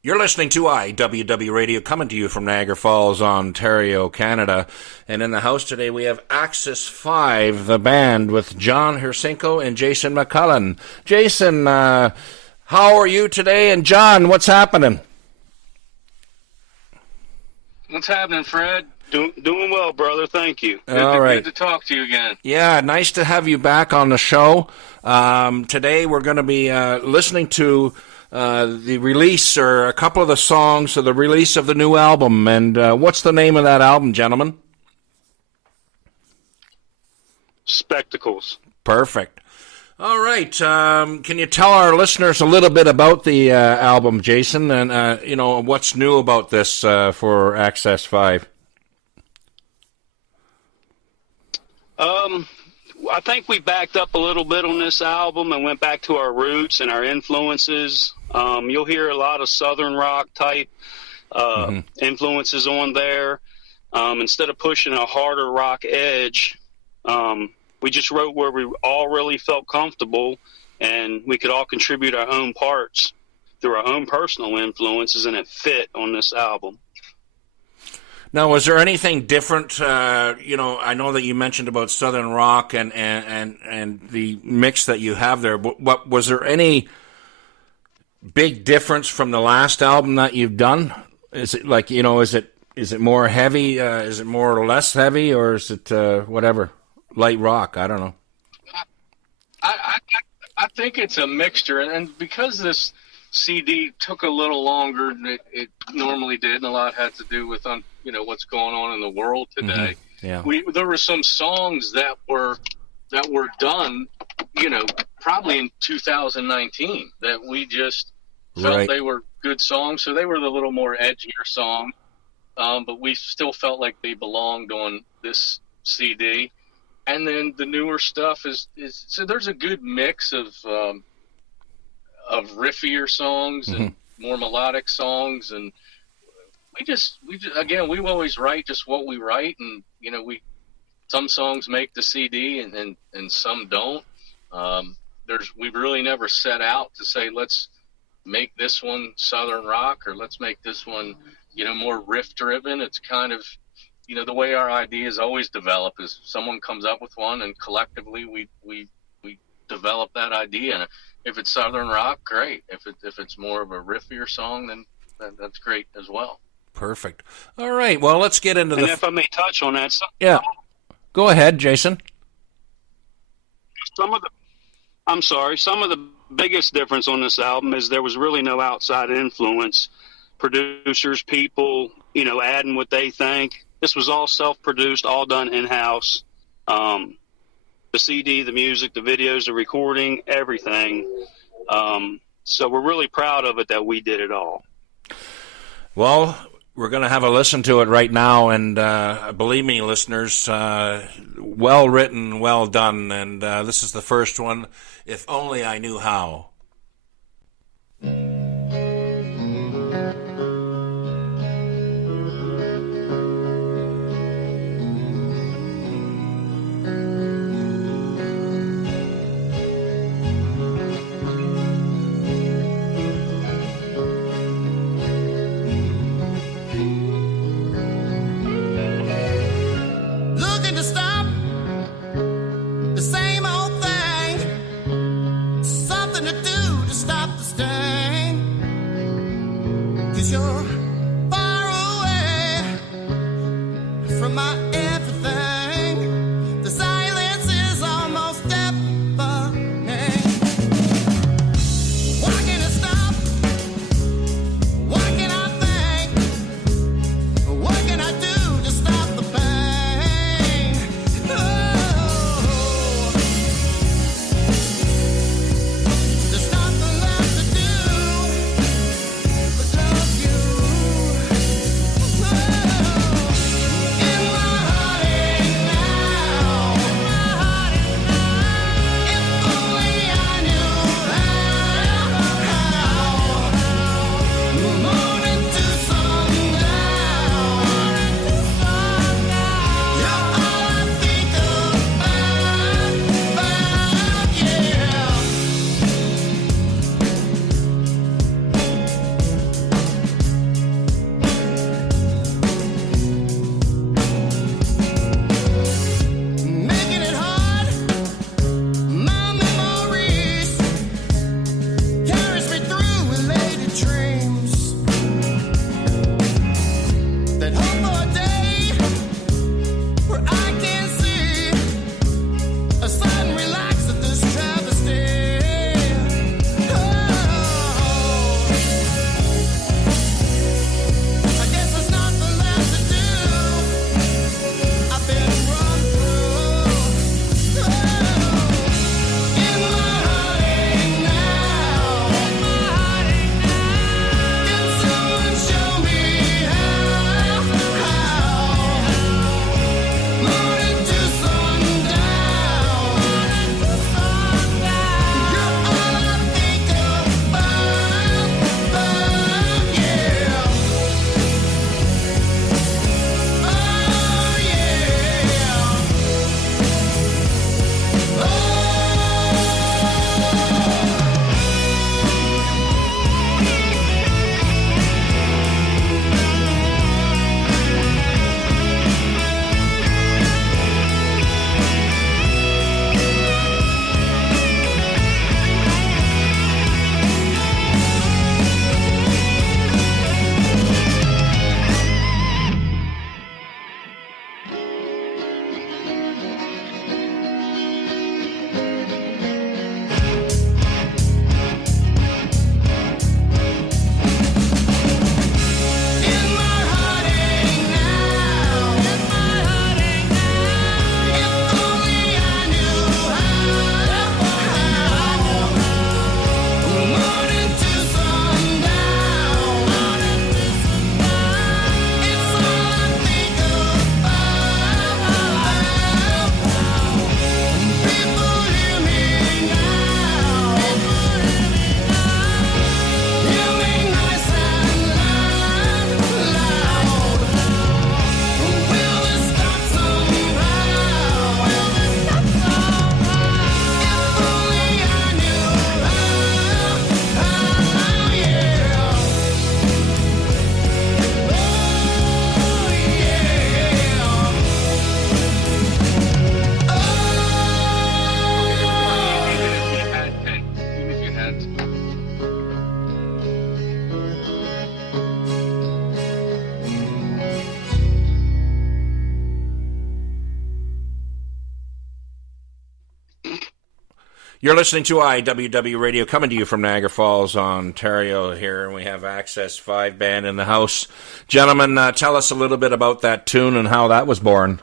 You're listening to IWW Radio, coming to you from Niagara Falls, Ontario, Canada. And in the house today we have Axis 5, the band, with John Hersinko and Jason McCullen. Jason, how are you today? And John, what's happening? What's happening, Fred? Doing well, brother. Thank you. Good to talk to you again. Yeah, nice to have you back on the show. Today we're going to be listening to the release, or a couple of the songs of the release of the new album. And what's the name of that album, gentlemen? Spectacles. Perfect. All right. Can you tell our listeners a little bit about the album, Jason, and what's new about this for Access 5? I think we backed up a little bit on this album and went back to our roots and our influences. You'll hear a lot of Southern rock type influences on there. Instead of pushing a harder rock edge, we just wrote where we all really felt comfortable, and we could all contribute our own parts through our own personal influences, and it fit on this album. Now, was there anything different? I know that you mentioned about Southern rock and the mix that you have there. But was there any big difference from the last album that you've done? Is it like, is it more heavy? Is it more or less heavy, or is it whatever, light rock? I don't know. I think it's a mixture, and because this CD took a little longer than it normally did, and a lot had to do with what's going on in the world today. Mm-hmm. Yeah. There were some songs that were done, probably in 2019, that we just felt they were good songs. So they were the little more edgier songs, but we still felt like they belonged on this CD. And then the newer stuff is so there's a good mix of riffier songs and more melodic songs, and we always write just what we write, and some songs make the CD and some don't. We've really never set out to say let's make this one Southern rock or let's make this one more riff driven. It's kind of the way our ideas always develop is someone comes up with one, and collectively we develop that idea. And if it's Southern rock, great. If it's more of a riffier song, then that's great as well. Perfect. All right. Well, let's get into if I may touch on that. Yeah. Go ahead, Jason. Some of the biggest difference on this album is there was really no outside influence. Producers, people, adding what they think. This was all self-produced, all done in-house. The CD, the music, the videos, the recording, everything. So we're really proud of it that we did it all. Well, we're going to have a listen to it right now, and believe me, listeners, well written, well done, and this is the first one, If Only I Knew How. In my You're listening to IWW Radio, coming to you from Niagara Falls, Ontario here, and we have Access 5 Band in the house. Gentlemen, tell us a little bit about that tune and how that was born.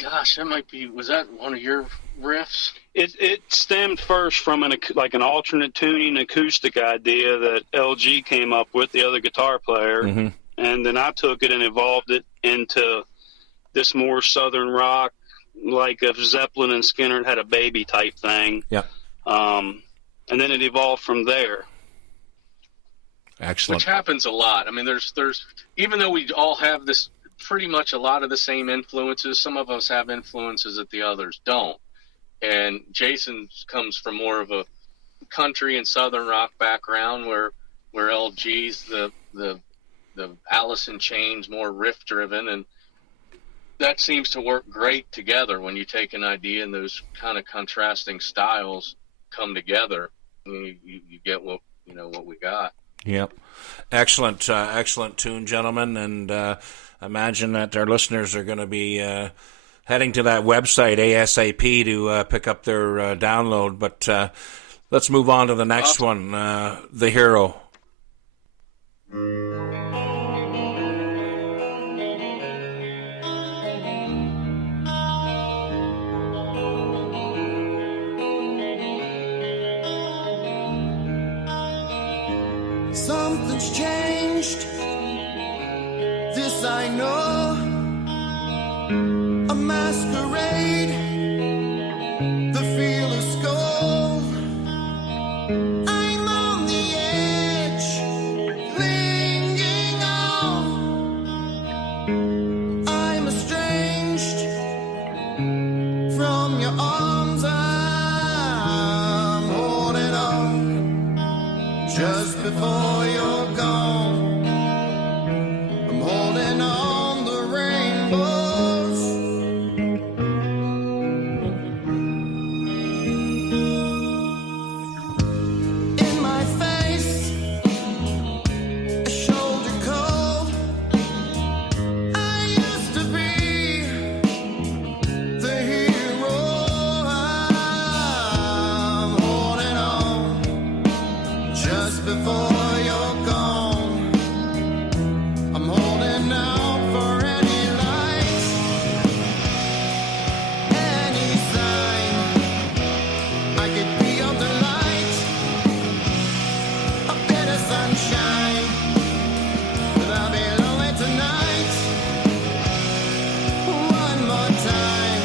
Gosh, that might be, was that one of your riffs? It stemmed first from an alternate tuning acoustic idea that LG came up with, the other guitar player, and then I took it and evolved it into this more southern rock, like if Zeppelin and Skinner had a baby type thing. Yeah. And then it evolved from there. Excellent. Which happens a lot. I mean, there's even though we all have this pretty much a lot of the same influences, some of us have influences that the others don't. And Jason comes from more of a country and southern rock background, where LG's the Alice in Chains, more riff driven, and that seems to work great together when you take an idea and those kind of contrasting styles come together. You get what we got. Yep. Excellent, excellent tune, gentlemen, and imagine that our listeners are going to be heading to that website ASAP to pick up their download. But let's move on to the next one, The Hero. Something's changed, this I know. A masquerade, the fearless goal. I'm on the edge, clinging on. I'm estranged from your arms. I'm holding on just before you're gone. I'm holding on the rainbows. In my face, a shoulder cold. I used to be the hero. I'm holding on just before you're gone. I'm holding out for any light, any sign. I could be of the light, a bit of sunshine, but I'll be lonely tonight. One more time,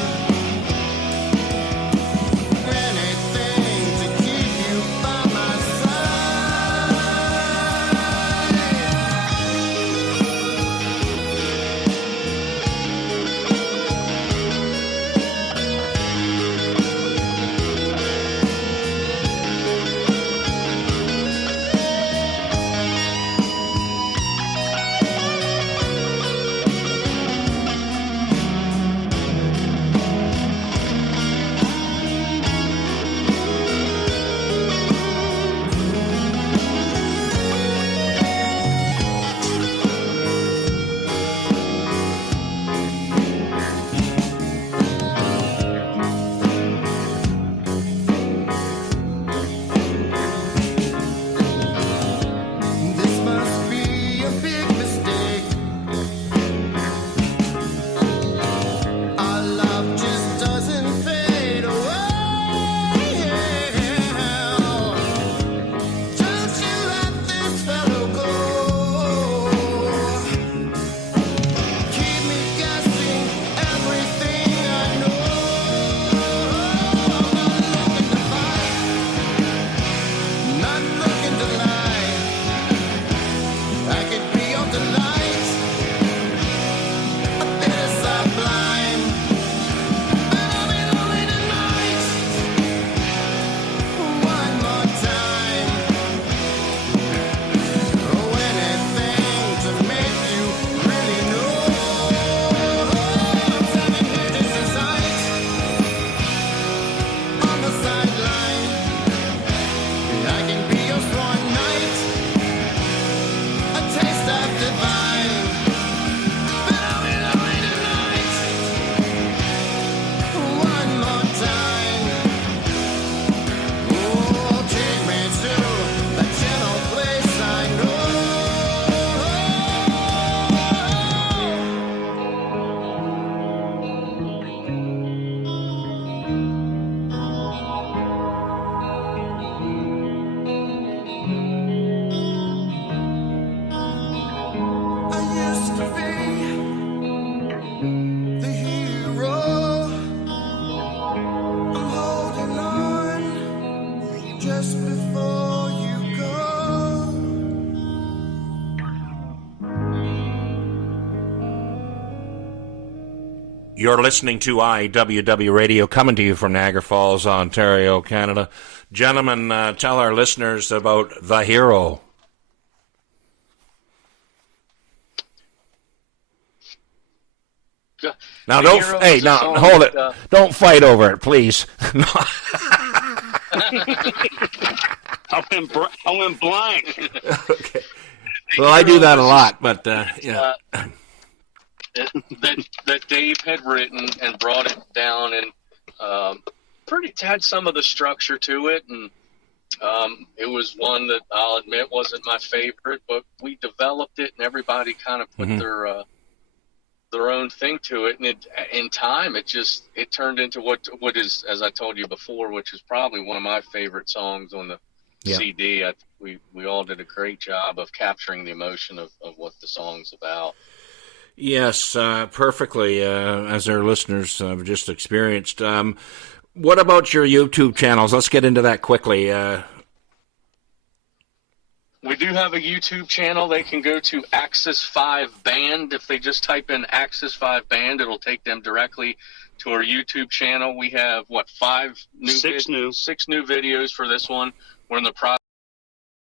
anything to keep you by my side. before you go. You're listening to IWW Radio, coming to you from Niagara Falls, Ontario, Canada. Gentlemen, tell our listeners about The Hero. Now, hold it. Don't fight over it, please. I went blank. Okay. Well, I do that a lot, but yeah. That Dave had written and brought it down, and had some of the structure to it, and it was one that I'll admit wasn't my favorite, but we developed it, and everybody kind of put their own thing to it, and in time it turned into what is, as I told you before, which is probably one of my favorite songs on the CD. We all did a great job of capturing the emotion of what the song's about. Yes, perfectly, as our listeners have just experienced. What about your YouTube channels? Let's get into that quickly. We do have a YouTube channel. They can go to Axis 5 Band. If they just type in Axis 5 Band, it'll take them directly to our YouTube channel. We have, 6 new videos for this one. We're in the process